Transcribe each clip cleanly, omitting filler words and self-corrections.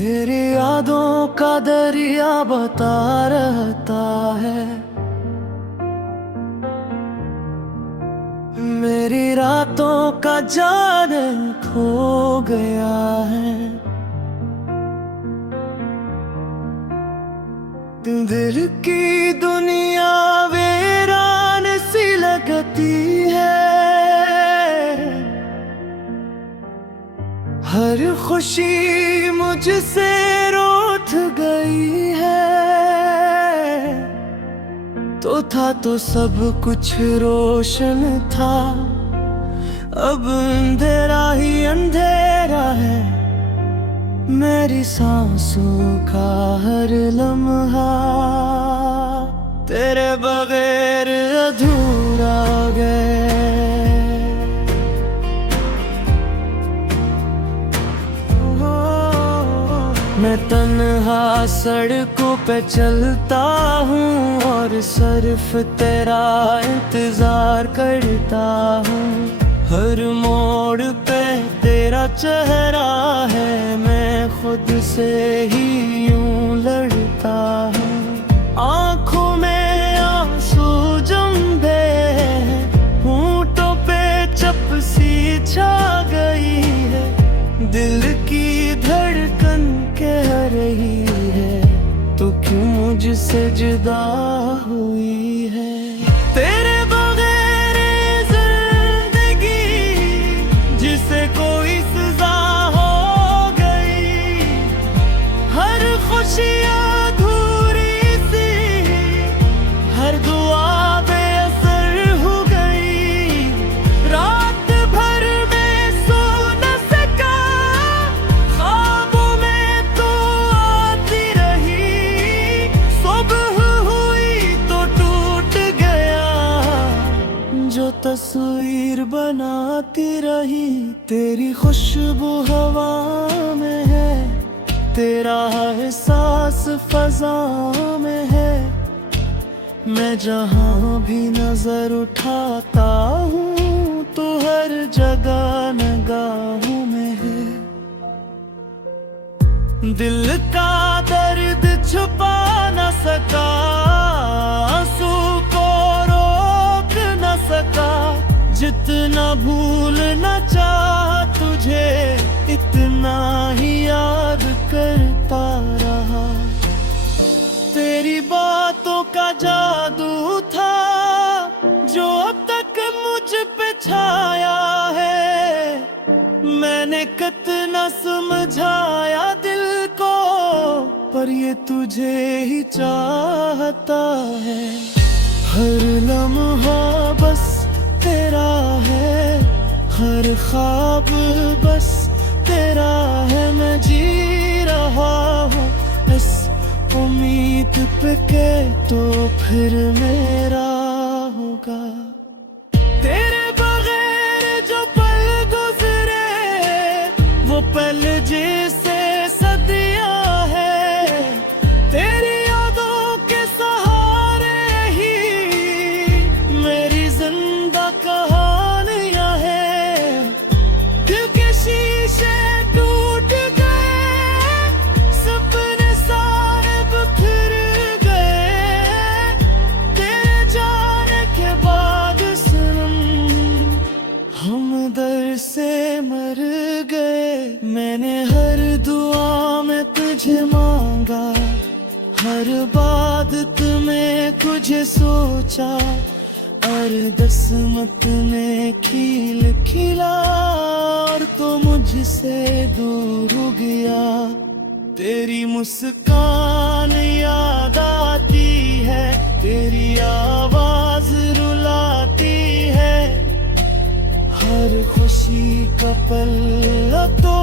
तेरी यादों का दरिया बता रहता है, मेरी रातों का जाने खो गया है। दिल की दुनिया वीरान सी लगती है, हर खुशी मुझसे रूठ गई है। तो था तो सब कुछ रोशन था, अब अंधेरा ही अंधेरा है। मेरी सांसों का हर लम्हा तेरे बगैर अधूरा गया। मैं तन्हा सड़कों पे चलता हूँ और सिर्फ तेरा इंतजार करता हूँ। हर मोड़ पे तेरा चेहरा है, मैं खुद से ही यूं लड़ता हूँ। आँखों में आंसू जमे, होंठों पे चपसी छा गई है। दिल की धड़कन कह रही है, तू क्यों मुझसे जुदा हुई है। तेरे बगैर जिंदगी जिसे कोई सजा हो गई, हर खुशी अधूरी सी, हर दुआ बेअसर हो गई। रात भर में सो न सका, ख्वाबों में तो आती रही। सुबह हुई तो टूट गया, जो तस्वीर बनाती रही। तेरी खुशबू हवा में है, तेरा एहसास फजा में है। मैं जहाँ भी नजर उठाता हूँ, तो हर जगह निगाहों में है। दिल का दर्द छुपा न सका, आंसू को रोक न सका। जितना भूलना चाहा तुझे, इतना ही याद करता रहा। तेरी बातों का जादू था, जो अब तक मुझ पे छाया है। मैंने कितना समझाया दिल को, पर ये तुझे ही चाहता है। हर लम्हा बस तेरा है, हर ख्वाब बस तेरा है। मैं जी रहा हूँ इस उम्मीद पे के तो फिर मेरा होगा। तेरे बगैर जो पल गुजरे, वो पल जैसे सदियां है। तेरी यादों के सहारे ही मेरी जिंदा कहानियां है। दिल के शीशे टूट गए, सपने सारे बिखर गए। तेरे जाने के बाद सनम, हम दर्द से मर गए। मैंने हर दुआ में तुझे मांगा, हर बात में तुझे सोचा। और किस्मत ने खिल खिला और तो मुझसे दूर हो गया। तेरी मुस्कान याद आती है, तेरी आवाज रुलाती है। हर खुशी का पल तो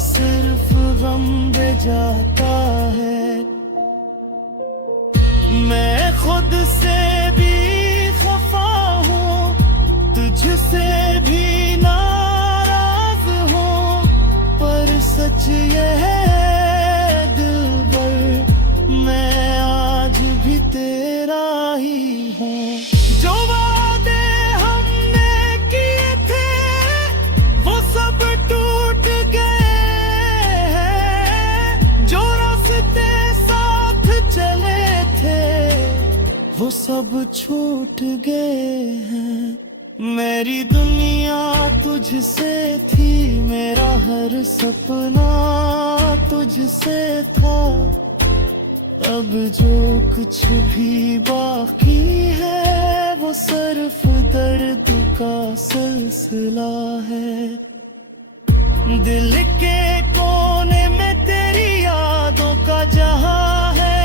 सिर्फ गम दे जाता है। मैं खुद से भी खफा हूँ, तुझसे भी नाराज हूँ। पर सच ये है दिलबर, मैं आज भी तेरा ही हूँ। जो वादे हमने किए थे, वो सब टूट गए हैं। सब छूट गए हैं। मेरी दुनिया तुझसे थी, मेरा हर सपना तुझसे था। अब जो कुछ भी बाकी है वो सिर्फ दर्द का सिलसिला है। दिल के कोने में तेरी यादों का जहां है,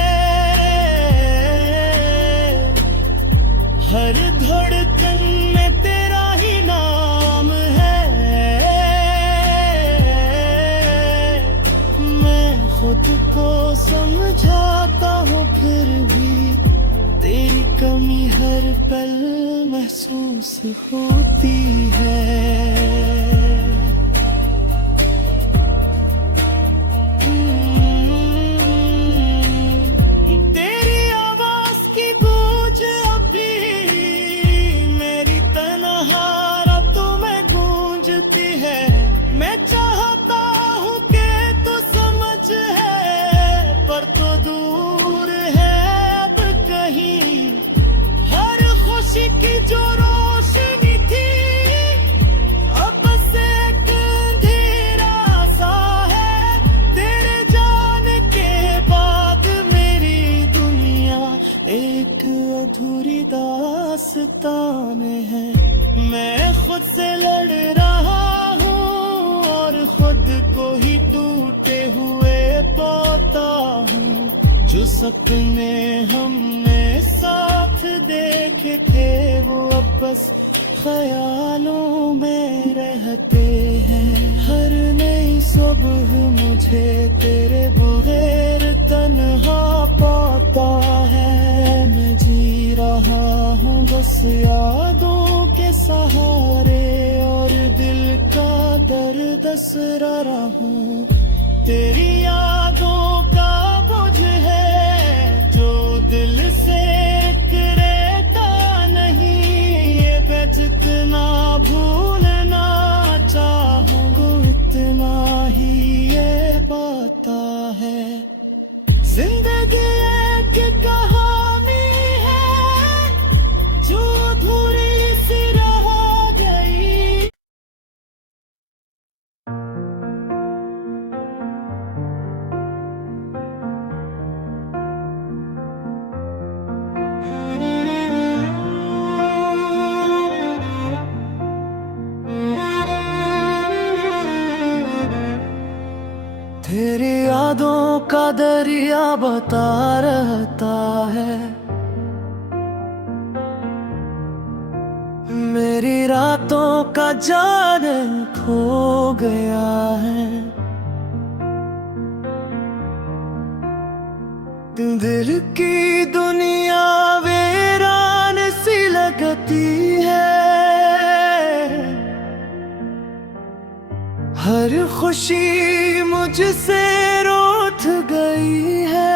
हर धड़कन में तेरा ही नाम है। मैं खुद को समझाता हूँ फिर भी तेरी कमी हर पल महसूस होती है। अधूरी दास्तान है। मैं खुद से लड़ रहा हूँ और खुद को ही टूटे हुए पाता हूँ। जो सपने हमने साथ देखे थे वो अब बस ख्यालों में रहते हैं। हर नई सुबह मुझे तेरे बगैर तन्हा पाता है। मैं जी रहा हूँ बस यादों के सहारे और दिल का दर्द सह रहा हूँ। तेरी यादों का बोझ है जो दिल से रहता नहीं। ये मैं जितना भूलना चाहूँ इतना ही ये पाता है। जिंदगी एक कहानी है जो अधूरी सी रह गई। तेरी यादों का दरिया बता रहता है। मेरी रातों का जाने खो गया है। दिल की दुनिया वीरान सी लगती है। हर खुशी मुझसे रूठ गई है।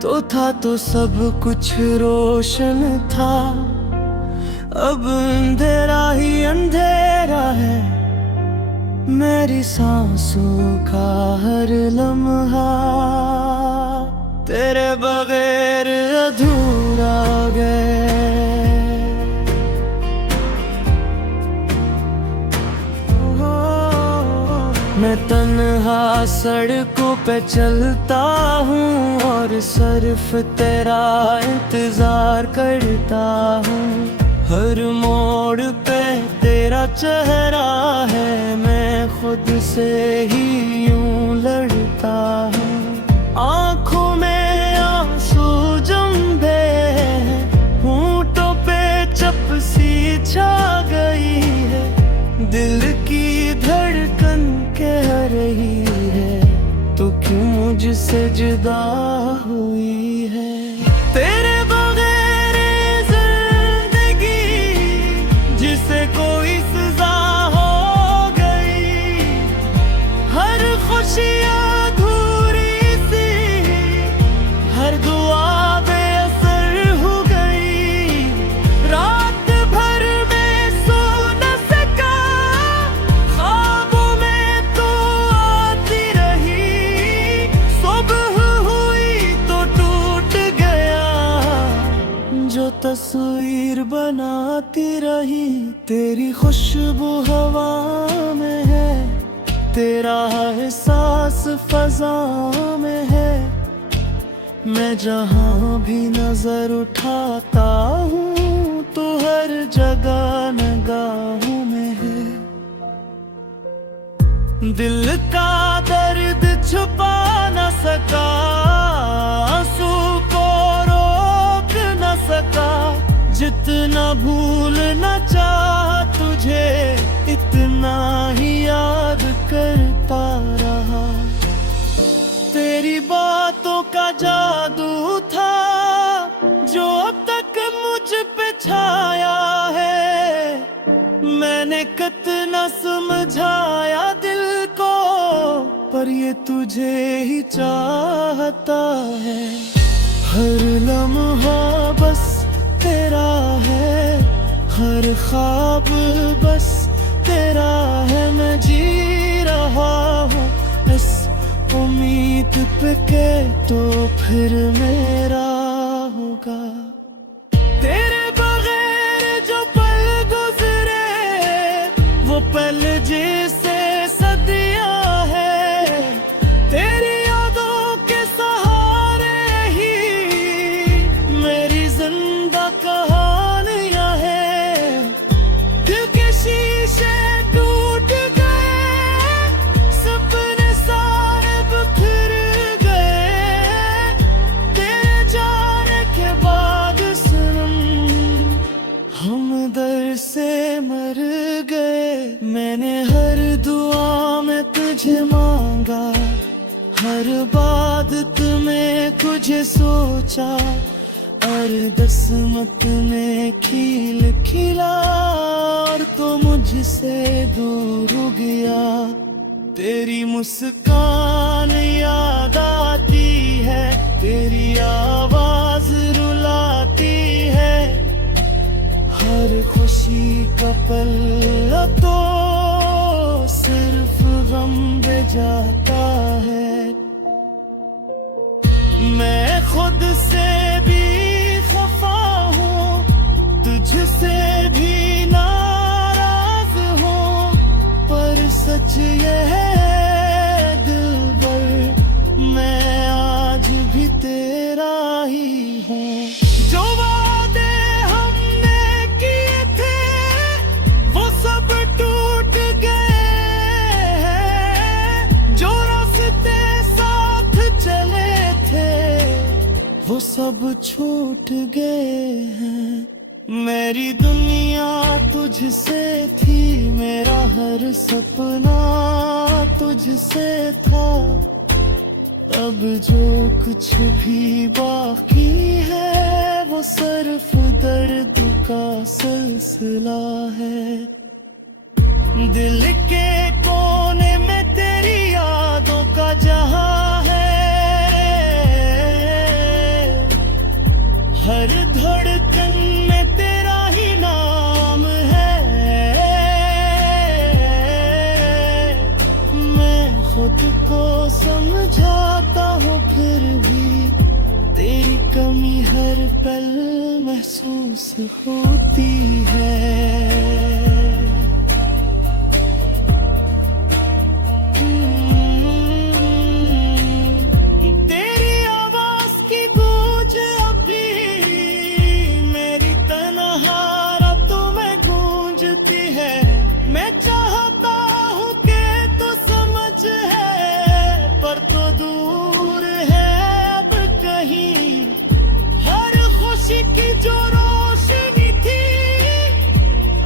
तो था तो सब कुछ रोशन था, अब अंधेरा ही अंधेरा है। मेरी सांसों का हर लम्हा तेरे बगैर अधूरा गया। मैं तन्हा सड़कों पे चलता हूँ और सिर्फ तेरा इंतजार करता हूँ। हर मोड़ पे तेरा चेहरा है। मैं खुद से ही यूं लड़ता हूँ। आँखों में आंसू जमे, होंठों पे चपसी छा गई है। दिल की धड़कन कह रही है तो क्यों मुझसे जुदा हुई है। तेरे बगैर जिंदगी जिसे कोई सजा हो गई। हर खुशी अधूरी सी, हर दुआ बेअसर हो गई। रात भर में सो न सका, ख्वाबों में तो आती रही। सुबह हुई तो टूट गया आती रही, तेरी खुशबू हवा में है, तेरा एहसास फजा में है। मैं जहाँ भी नजर उठाता हूँ तो हर जगह निगाहों में है। दिल का दर्द छुपा न सका, आंसू को रोक न सका, जितना भूलना चाहा तुझे इतना ही याद करता रहा। तेरी बातों का जादू था जो अब तक मुझ पे छाया है। मैंने कितना समझाया दिल को, पर ये तुझे ही चाहता है। हर लम्हा बस तेरा है, हर ख्वाब बस तेरा है। मैं जी रहा हूँ इस उम्मीद पे के तो फिर मेरा होगा। तेरे बगैर जो पल गुजरे वो पल जैसे सदियां है। तेरी यादों के सहारे ही मेरी जिंदा कहानियां है। दिल के शीशे टूट गए, सपने सारे बिखर गए। तेरे जाने के बाद सनम हम दर्द से मर गए। मैंने हर दुआ में तुझे मांगा, हर बात में तुझे सोचा, और दसमत में खिल खिला और तो मुझसे दूर हो गया। तेरी मुस्कान याद आती है, तेरी आवाज रुलाती है। हर खुशी का पल तो सिर्फ गम दे जाता है। मैं खुद से भी खफा हूँ, तुझसे भी नाराज हूँ, पर सच ये है दिलबर, मैं आज भी तेरा ही हूँ। जो वादे हमने किए थे वो सब टूट गए हैं। जो रास्ते साथ चले थे वो सब छूट गए हैं। मेरी दुनिया तुझसे थी, मेरा हर सपना तुझसे था। अब जो कुछ भी बाकी है वो सिर्फ दर्द का सिलसिला है। दिल के कोने में तेरी यादों का जहां है। हर धड़कन में तेरा ही नाम है। मैं खुद को समझाता हूँ फिर भी तेरी कमी हर पल महसूस होती है। मैं चाहता हूँ कि तू समझ है, पर तो दूर है अब कहीं। हर खुशी की जो रोशनी थी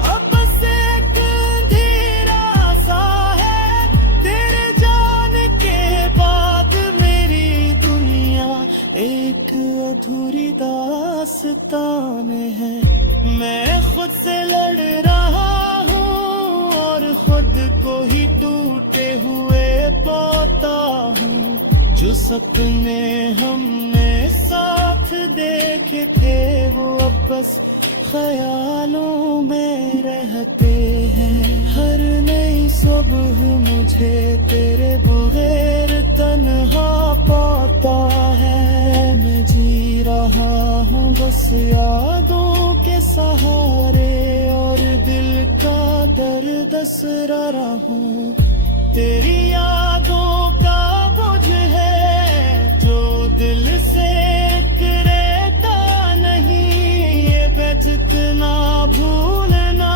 अब बस एक अंधेरा सा है। तेरे जाने के बाद मेरी दुनिया एक अधूरी दास्तान है। मैं खुद से लड़ रहा हूँ, खुद को ही टूटे हुए पाता हूँ। जो सपने हमने साथ देखे थे वो अब बस ख्यालों में रहते हैं। हर नई सुबह मुझे तेरे बगैर तन्हा पाता आता है। मैं जी रहा हूँ बस यादों के सहारे, और दिल का दर्द असरा रहा हूँ। तेरी यादों का बोझ है जो दिल से रहता नहीं। ये मैं जितना भूलना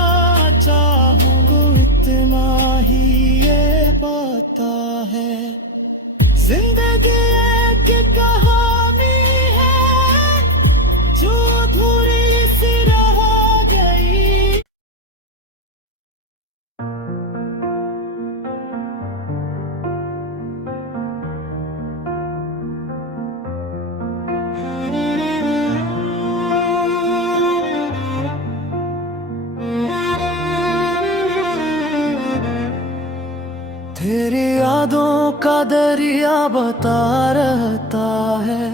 चाहूँ इतना ही ये पता है। जिंदगी एक कहानी है जो अधूरी सी रह गई। तेरी यादों का दरिया बता रहता है,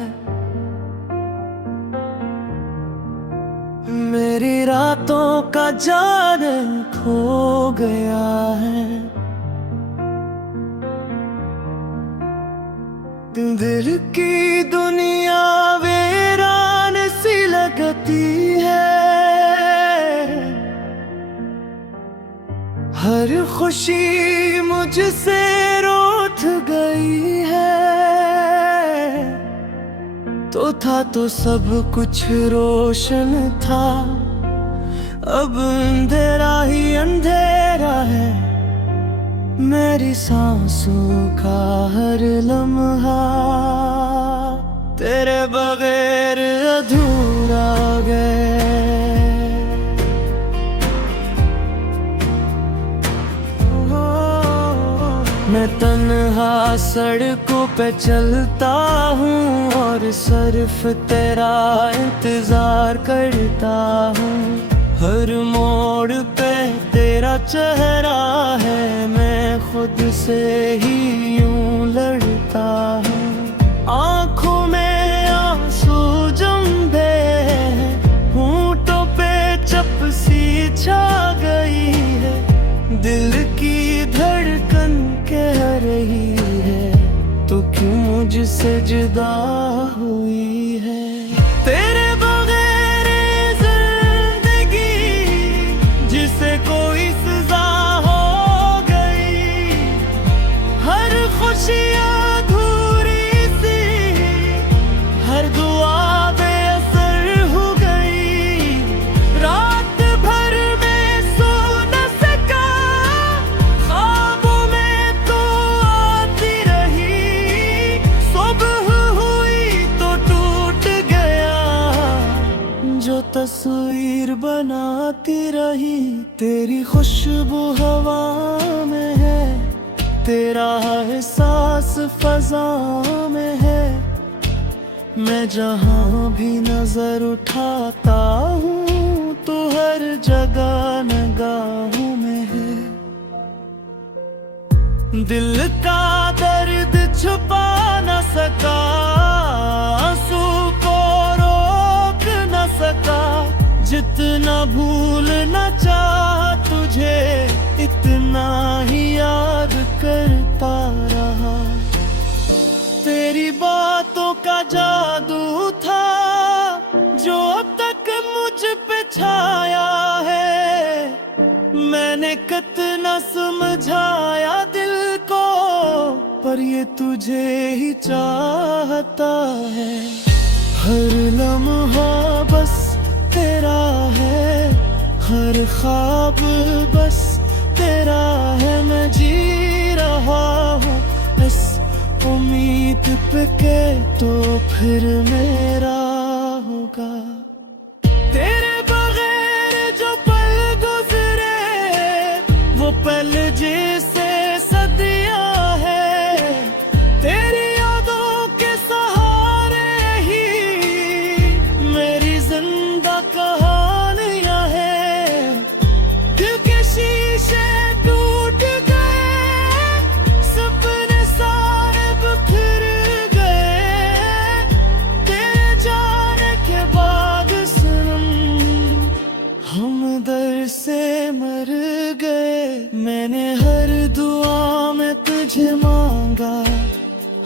मेरी रातों का जाने खो गया है। दिल की दुनिया वीरान सी लगती है, हर खुशी मुझसे रूठ गई है। तो था तो सब कुछ रोशन था, अब अंधेरा ही अंधेरा है। मेरी सांसों का हर लम्हा तेरे बगैर अधूरा गया। मैं तन्हा सड़कों पे चलता हूँ और सिर्फ तेरा इंतजार करता हूँ। हर मोड़ पे तेरा चेहरा है, मैं खुद से ही यूं लड़ता हूँ। आँखों में आंसू जमे, होंठों पे चपसी छा गई है। दिल की धड़कन कह रही है तो क्यों मुझसे जुदा हुई है। तेरे बगैर जिंदगी जिसे कोई सजा हो गई, हर खुशी अधूरी सी, हर दुआ बेअसर हो गई। रात भर में सो न सका, ख्वाबों में तो आती रही। सुबह हुई तो टूट गया जो तस्वीर बनाती रही। तेरी खुशबू हवा में है, तेरा एहसास फजा में है। मैं जहाँ भी नजर उठाता हूँ तो हर जगह निगाहों में है। दिल का दर्द छुपा न सका, आंसू को रोक न सका। जितना भूलना चाहा तुझे इतना ही याद करता रहा। तेरी बातों का जादू था जो अब तक मुझ पे छाया है। मैंने कितना समझाया दिल को, पर ये तुझे ही चाहता है। हर लम्हा बस तेरा है, हर ख्वाब बस तेरा है। मैं जी रहा हूँ इस उम्मीद पे के तो फिर मेरा होगा। तेरे बगैर जो पल गुजरे वो पल जैसे सदियां है। तेरी यादों के सहारे ही मेरी जिंदा कहानियां है। दिल के शीशे टूट गए, सपने साहिब फिर गए। तेरे जाने के बाद सनम हम दर्द से मर गए। मैंने हर दुआ में तुझे मांगा,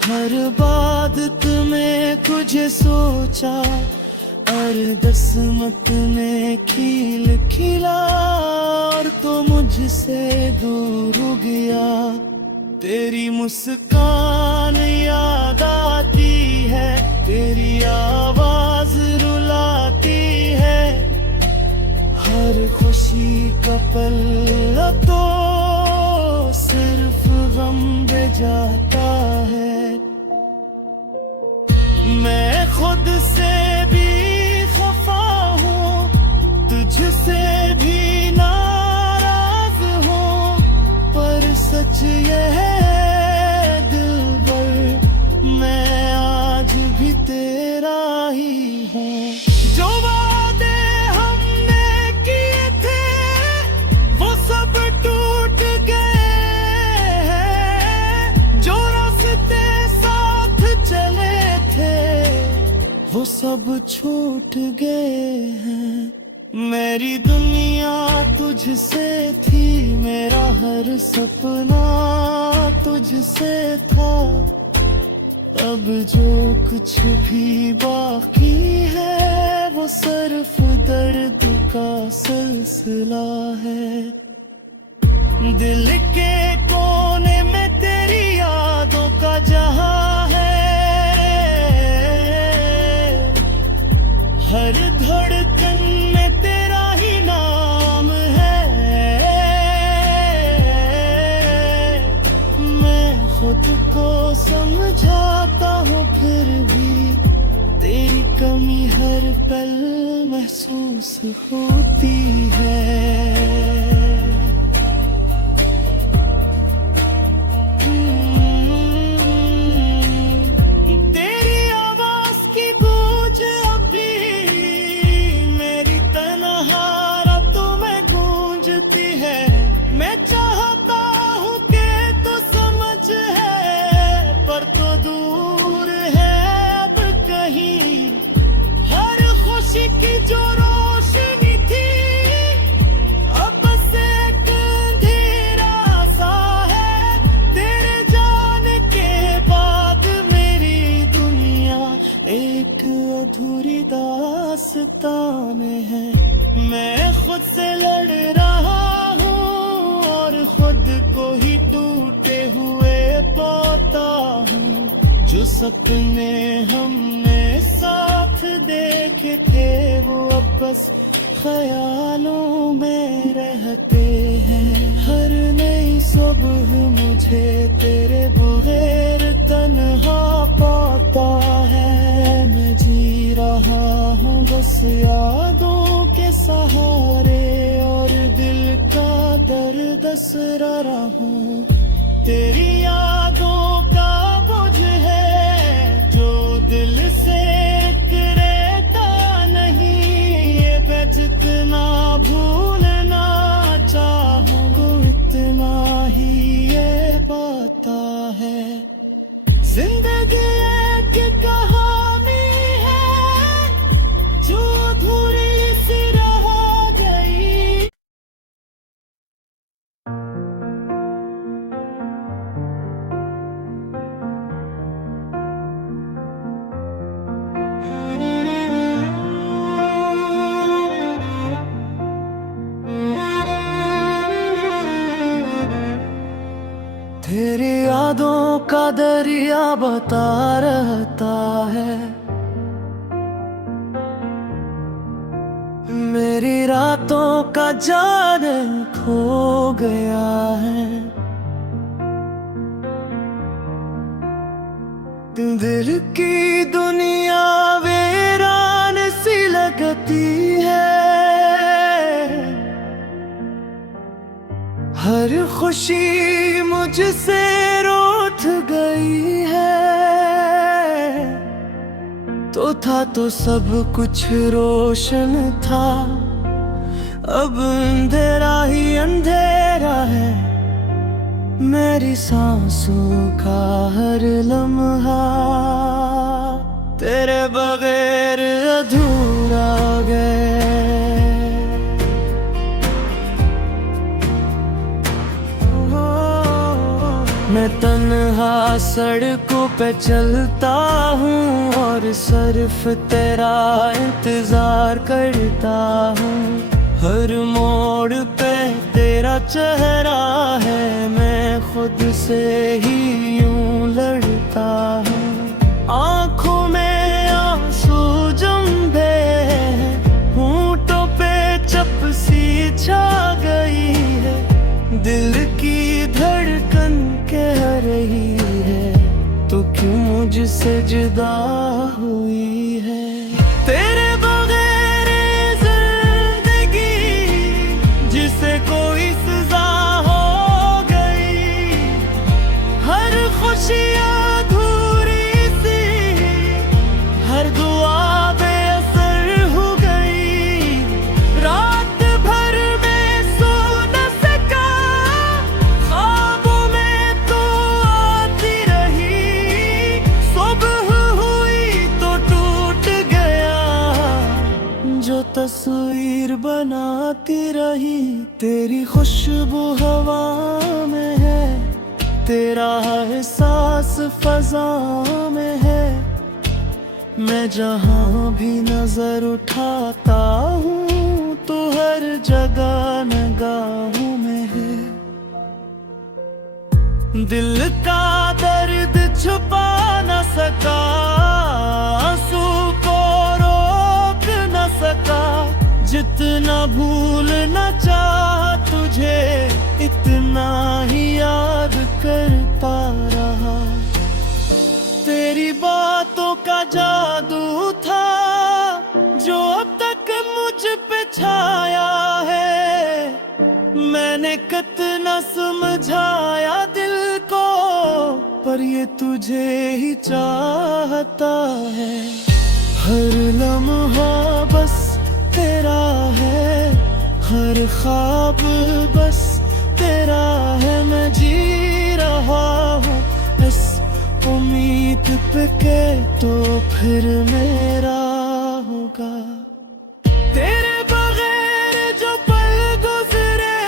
हर बात में तुझे सोचा, अरदस मत में खिल खिला, और तो मुझसे दूर हो गया। तेरी मुस्कान याद आती है, तेरी आवाज रुलाती है, हर खुशी का पल तो सिर्फ गम दे जाता है। मैं खुद से भी खफा हूँ, तुझसे भी नाराज हूँ, पर सच ये है दिलबर, मैं आज भी तेरा ही हूँ। जो वादे हमने किए थे वो सब टूट गए हैं, जो रास्ते साथ चले थे वो सब छूट गए हैं। मेरी दुनिया तुझसे थी, मेरा हर सपना तुझसे था, अब जो कुछ भी बाकी है वो सिर्फ दर्द का सिलसिला है। दिल के कोने में तेरी यादों का जहां है, हर धड़कन में तेरा ही नाम है। मैं खुद को समझाता हूँ फिर भी तेरी कमी हर पल महसूस होती है। मैं चाहता हूँ कि तू समझ है, पर तो दूर है अब कहीं। हर खुशी की जो रोशनी थी अब बस एक अंधेरा सा है। तेरे जाने के बाद मेरी दुनिया एक अधूरी दास्तान है। मैं खुद से लड़ रहा और खुद को ही टूटे हुए पाता हूँ। जो सपने हमने साथ देखे थे वो अब बस ख्यालों में रहते हैं। हर नई सुबह मुझे तेरे बगैर तन्हा पाता है। मैं जी रहा हूँ बस यादों के सहारे और दिल का दर्द असरा रहूं। तेरी यादों का बोझ है जो दिल से रहता नहीं। ये मैं जितना भूलना चाहूँ इतना ही ये पता है। जिंदगी एक कहानी है जो अधूरी सी रह गई। तेरी यादों का दरिया बता रहता है। मेरी रातों का जाने खो गया है। दिल की दुनिया वीरान सी लगती है। हर खुशी मुझसे रूठ गई है। तो था तो सब कुछ रोशन था, अब अंधेरा ही अंधेरा है। मेरी सांसों का हर लम्हा तेरे बगैर अधूरा गया। मैं तन्हा सड़कों पे चलता हूँ और सिर्फ तेरा इंतजार करता हूँ। हर मोड़ पे तेरा चेहरा है, मैं खुद से ही यूं लड़ता हूँ। आँखों में आंसू जंभे, होंठों पे चपसी छा गई है। दिल की धड़कन कह रही है, तो क्यों मुझसे जुदा हुई है। तेरे बगैर जिंदगी जिसे कोई सजा हो गई, हर खुशी अधूरी सी, हर दुआ बेअसर हो गई। रात भर में सो न सका, ख्वाबों में तो आती रही। सुबह हुई तो टूट गया, जो तस्वीर बनाती रही। तेरी खुशबू हवा में है, तेरा एहसास फजा में है। मैं जहाँ भी नजर उठाता हूँ, तो हर जगह निगाहों में है। दिल का दर्द छुपा न सका, आंसू को रोक न सका। जितना भूलना चाहा तुझे, इतना ही याद करता रहा। तेरी बातों का जादू था, जो अब तक मुझ पे छाया है। मैंने कितना समझाया दिल को, पर ये तुझे ही चाहता है। हर लम्हा बस तेरा है, हर ख्वाब बस तेरा है। मैं जी रहा हूँ इस उम्मीद पे के तो फिर मेरा होगा। तेरे बगैर जो पल गुजरे,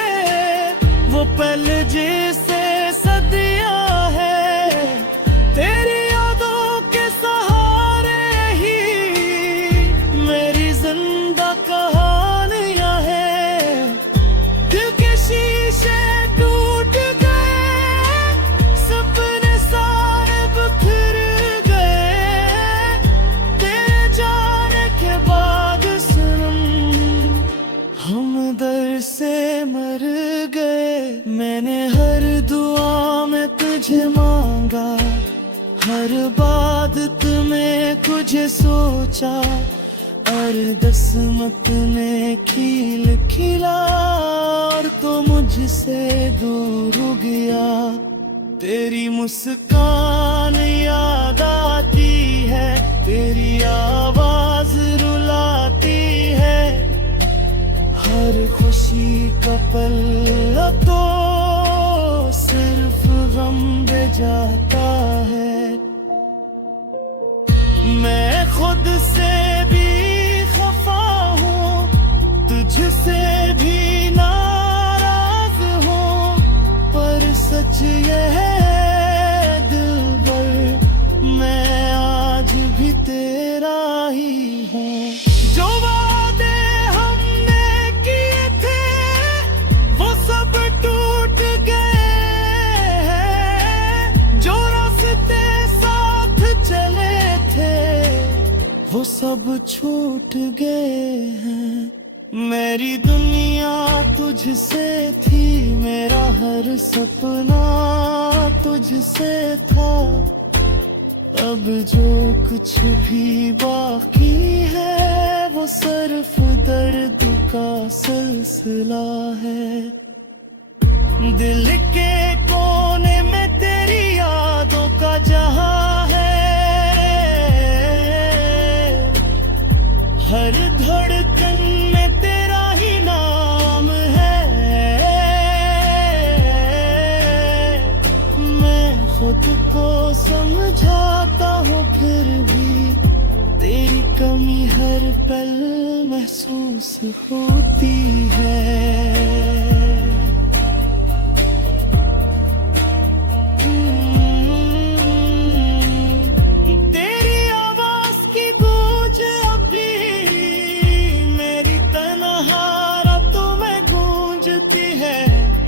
वो पल जैसे सदियां है। तेरी यादों के सहारे ही मेरी जिंदा कहानियां है। दिल के शीशे टूट गए, सपने सारे बिखर गए। तेरे जाने के बाद सनम, हम दर्द से मर गए। मैंने हर दुआ में तुझे मांगा, हर बात में तुझे सोचा। और दसमत ने खिल खिला, और तो मुझसे दूर हो गया। तेरी मुस्कान याद आती है, तेरी आवाज रुलाती है। हर खुशी का पल तो सिर्फ गम दे जाता है। मैं खुद से भी खफा हूँ, तुझसे भी नाराज हूँ। पर सच ये है दिलबर, मैं आज भी तेरा ही हूँ। जो वादे हमने किए थे, वो सब टूट गए हैं। जो रास्ते साथ चले थे, वो सब छूट गए हैं। मेरी दुनिया तुझसे थी, मेरा हर सपना तुझसे था। अब जो कुछ भी बाकी है, वो सिर्फ दर्द का सिलसिला है। दिल के कोने में तेरी यादों का जहां है। हर धड़कन में तेरा ही नाम है। मैं खुद को समझाता हूँ, फिर भी तेरी कमी हर पल महसूस होती है।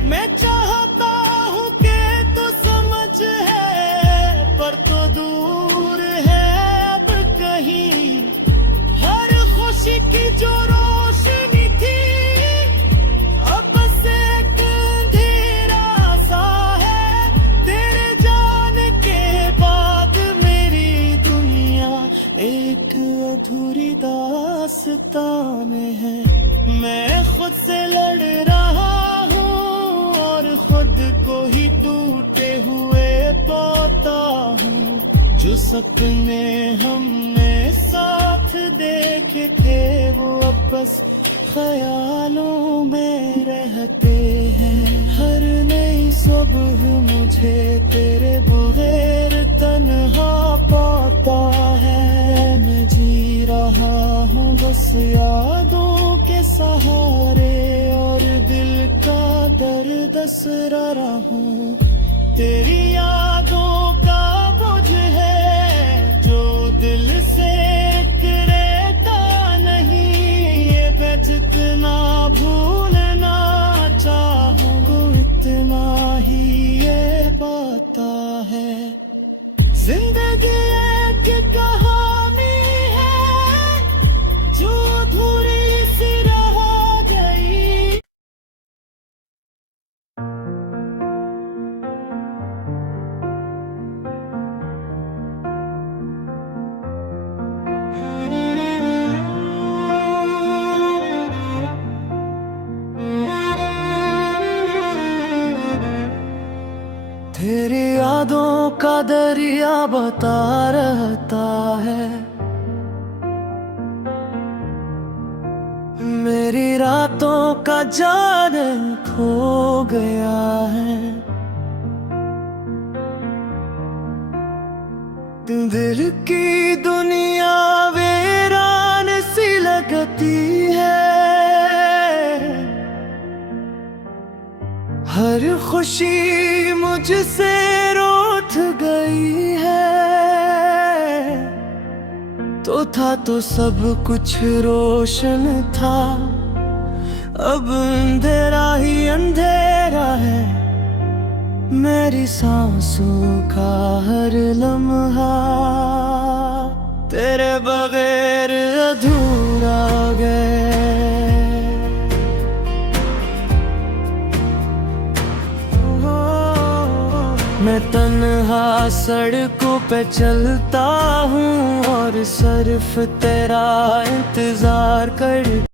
मैं चाहता हूँ कि तू समझ है, पर तो दूर है अब कहीं। हर खुशी की जो रोशनी थी, अब बस एक अंधेरा सा है। तेरे जाने के बाद मेरी दुनिया एक अधूरी दास्तान है। मैं खुद से लड़ रहा हूँ और खुद को ही टूटे हुए पाता हूँ। जो सपने हमने साथ देखे थे वो अब बस ख्यालों में रहते हैं। हर नई सुबह मुझे तेरे बगैर तन्हा पाता है। मैं जी रहा हूँ बस यादों के सहारे और दिल का दर्द सह रहा हूँ। तेरी यादों का बोझ है जो दिल से रहता नहीं। ये मैं जितना भूलना चाहूँ इतना ही ये पता है। जिंदगी एक कहानी है जो अधूरी सी रह गई। तेरी यादों का दरिया बता रहता है। मेरी रातों का जाने खो गया है। दिल की दुनिया वीरान सी लगती है। हर खुशी मुझसे रूठ गई है। तो था तो सब कुछ रोशन था, अब अंधेरा ही अंधेरा है। मेरी सांसों का हर लम्हा तेरे बगैर अधूरा गया। मैं तन्हा सड़कों पे चलता हूँ और सिर्फ तेरा इंतजार कर